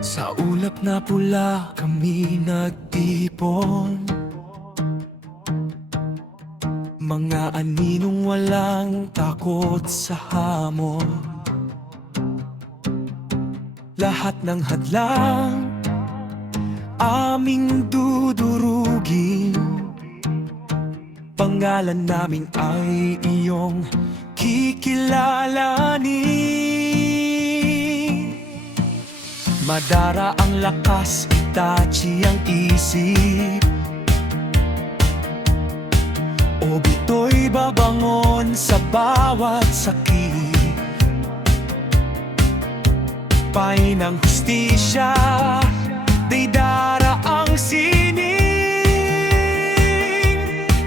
Sa ulap na pula kami nagtipon, mga aninong walang takot sa hamon. Lahat ng hadlang aming dudurugin, pangalan namin ay iyong kikilalanin. Madara ang lakas, Itachi ang isip, o bito'y babangon sa bawat sakit. Pain ng hustisya, Deidara ang sining,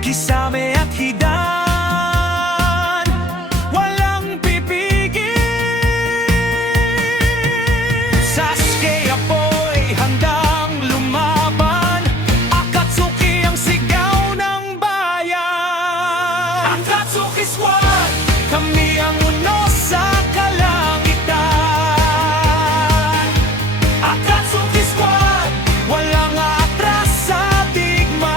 Kisame at Hidan, walang pipigil. Sasuke apoy handang lumaban, Akatsuki ang sigaw ng bayan. Akatsuki Squad, kami ang uno sa kalangitan. Akatsuki Squad, walang atras sa digmaan.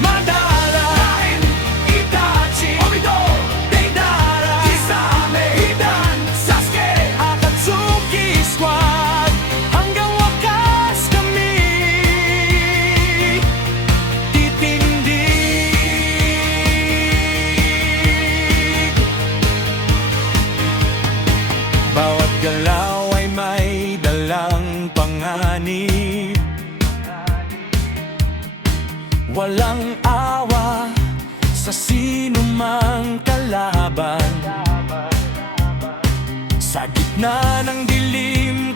Madara, Itachi, Obito, Deidara, Kisame, Hidan, Sasuke, Akatsuki Squad, hanggang wakas kami titindig. Bawat galaw ay may dalang panganib, walang awa sa sinumang kalaban. Sa gitna ng dilim